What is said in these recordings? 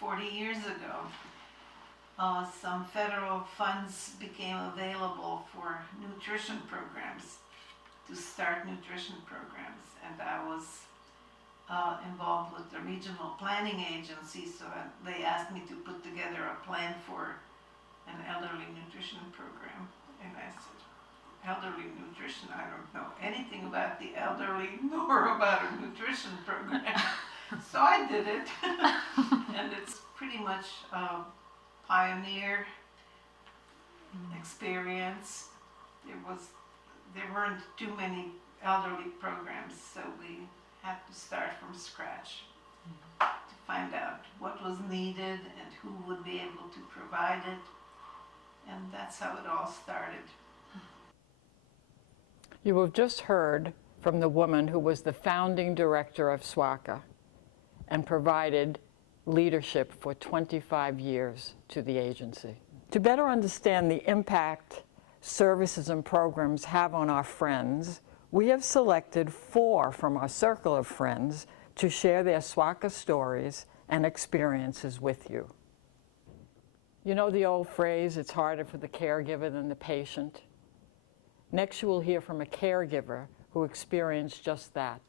40 years ago, some federal funds became available for nutrition programs, to start nutrition programs, and I was involved with the regional planning agency, so they asked me to put together a plan for an elderly nutrition program, and I said, elderly nutrition, I don't know anything about the elderly nor about a nutrition program. So I did it, and it's pretty much a pioneer experience. There weren't too many elderly programs, so we had to start from scratch to find out what was needed and who would be able to provide it, and that's how it all started. You have just heard from the woman who was the founding director of SWACA and provided leadership for 25 years to the agency. To better understand the impact services and programs have on our friends, we have selected 4 from our circle of friends to share their SWACA stories and experiences with you. You know the old phrase, it's harder for the caregiver than the patient? Next, you will hear from a caregiver who experienced just that.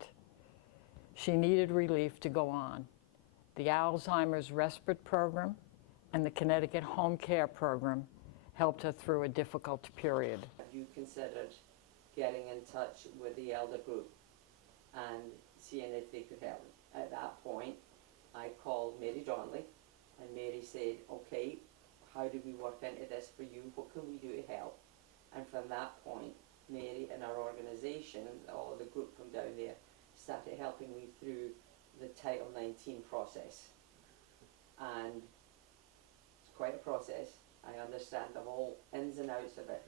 She needed relief to go on. The Alzheimer's Respite Program and the Connecticut Home Care Program helped her through a difficult period. Have you considered getting in touch with the elder group and seeing if they could help? At that point, I called Mary Donnelly, and Mary said, okay, how do we work into this for you? What can we do to help? And from that point, Mary and our organisation, all of the group from down there, started helping me through the Title 19 process. And it's quite a process. I understand the whole ins and outs of it.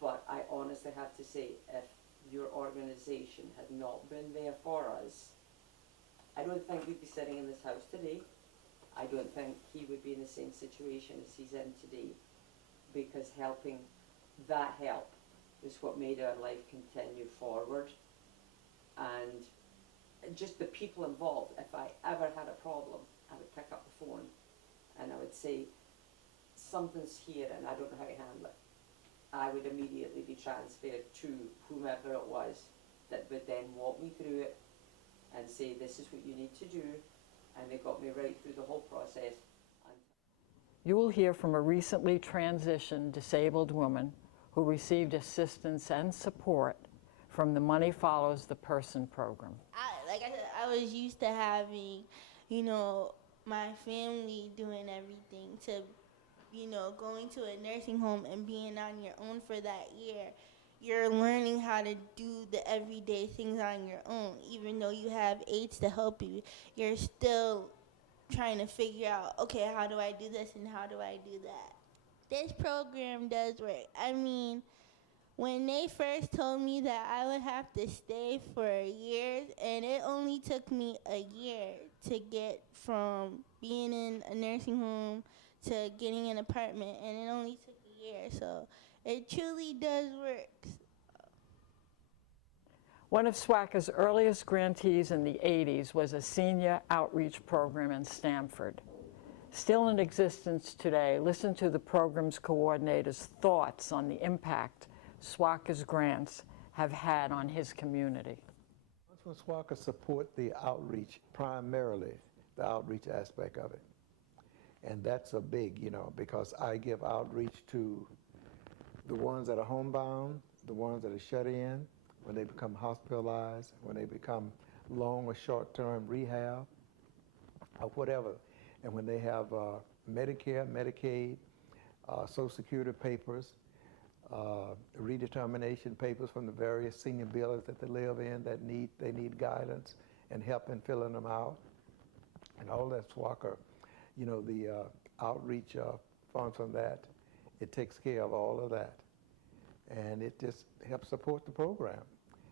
But I honestly have to say, if your organisation had not been there for us, I don't think we'd be sitting in this house today. I don't think he would be in the same situation as he's in today, because helping, that help is what made our life continue forward. And just the people involved, if I ever had a problem, I would pick up the phone and I would say, something's here and I don't know how to handle it. I would immediately be transferred to whomever it was that would then walk me through it and say, this is what you need to do, and they got me right through the whole process. You will hear from a recently transitioned disabled woman who received assistance and support from the Money Follows the Person program. Like I said, I was used to having, my family doing everything, to, going to a nursing home and being on your own for that year. You're learning how to do the everyday things on your own. Even though you have aides to help you, you're still trying to figure out, okay, how do I do this and how do I do that? This program does work. I mean, when they first told me that I would have to stay for years, and it only took me a year to get from being in a nursing home to getting an apartment, and it only took a year, so it truly does work. One of SWACA's earliest grantees in the 80s was a senior outreach program in Stamford. Still in existence today, listen to the program's coordinator's thoughts on the impact SWACA's grants have had on his community. Once SWACA support the outreach, primarily the outreach aspect of it. And that's a big, because I give outreach to the ones that are homebound, the ones that are shut in, when they become hospitalized, when they become long or short-term rehab, or whatever. And when they have Medicare, Medicaid, Social Security papers, redetermination papers from the various senior buildings that they live in that they need guidance and help in filling them out. And all that SWACA, the outreach funds from that, it takes care of all of that. And it just helps support the program,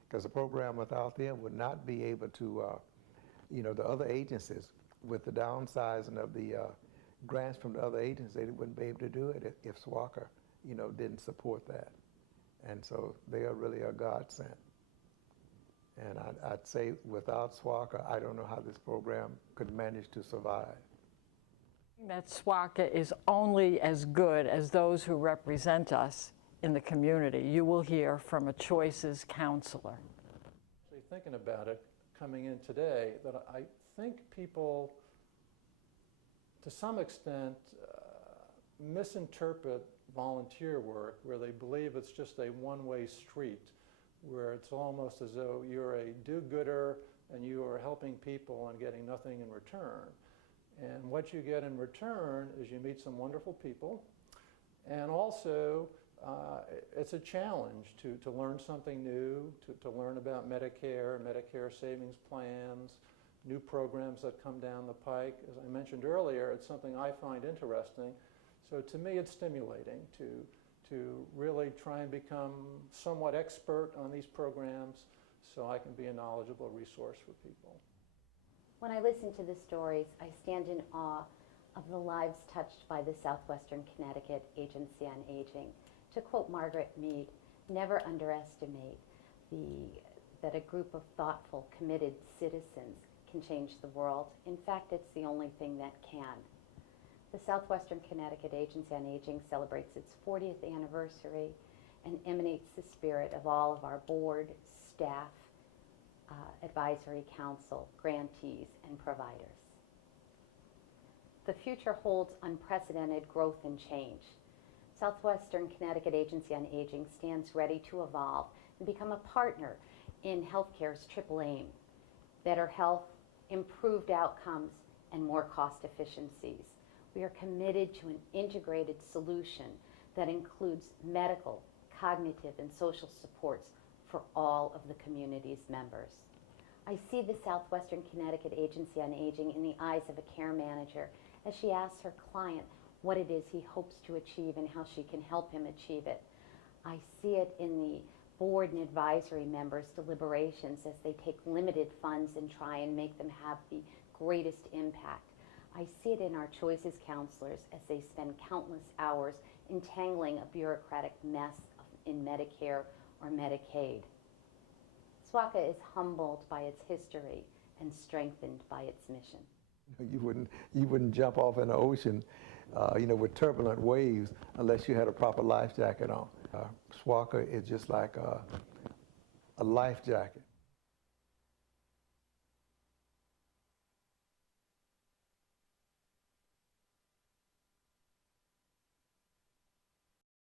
because the program without them would not be able to, the other agencies, with the downsizing of the grants from the other agencies, they wouldn't be able to do it if SWACA, didn't support that. And so they are really a godsend. And I'd say without SWACA, I don't know how this program could manage to survive. That SWACA is only as good as those who represent us in the community. You will hear from a choices counselor. Actually thinking about it coming in today, that I think people, to some extent, misinterpret volunteer work, where they believe it's just a one-way street, where it's almost as though you're a do-gooder and you are helping people and getting nothing in return. And what you get in return is you meet some wonderful people, and also it's a challenge to learn something new, to learn about Medicare savings plans, new programs that come down the pike. As I mentioned earlier, it's something I find interesting. So to me, it's stimulating to really try and become somewhat expert on these programs so I can be a knowledgeable resource for people. When I listen to the stories, I stand in awe of the lives touched by the Southwestern Connecticut Agency on Aging. To quote Margaret Mead, never underestimate that a group of thoughtful, committed citizens can change the world. In fact, it's the only thing that can. The Southwestern Connecticut Agency on Aging celebrates its 40th anniversary and emanates the spirit of all of our board, staff, advisory council, grantees, and providers. The future holds unprecedented growth and change. Southwestern Connecticut Agency on Aging stands ready to evolve and become a partner in healthcare's triple aim: better health, improved outcomes, and more cost efficiencies. We are committed to an integrated solution that includes medical, cognitive, and social supports for all of the community's members. I see the Southwestern Connecticut Agency on Aging in the eyes of a care manager as she asks her client what it is he hopes to achieve and how she can help him achieve it. I see it in the board and advisory members' deliberations as they take limited funds and try and make them have the greatest impact. I see it in our choices counselors as they spend countless hours entangling a bureaucratic mess in Medicare or Medicaid. SWACA is humbled by its history and strengthened by its mission. You wouldn't jump off in the ocean, with turbulent waves unless you had a proper life jacket on. SWACA is just like a life jacket.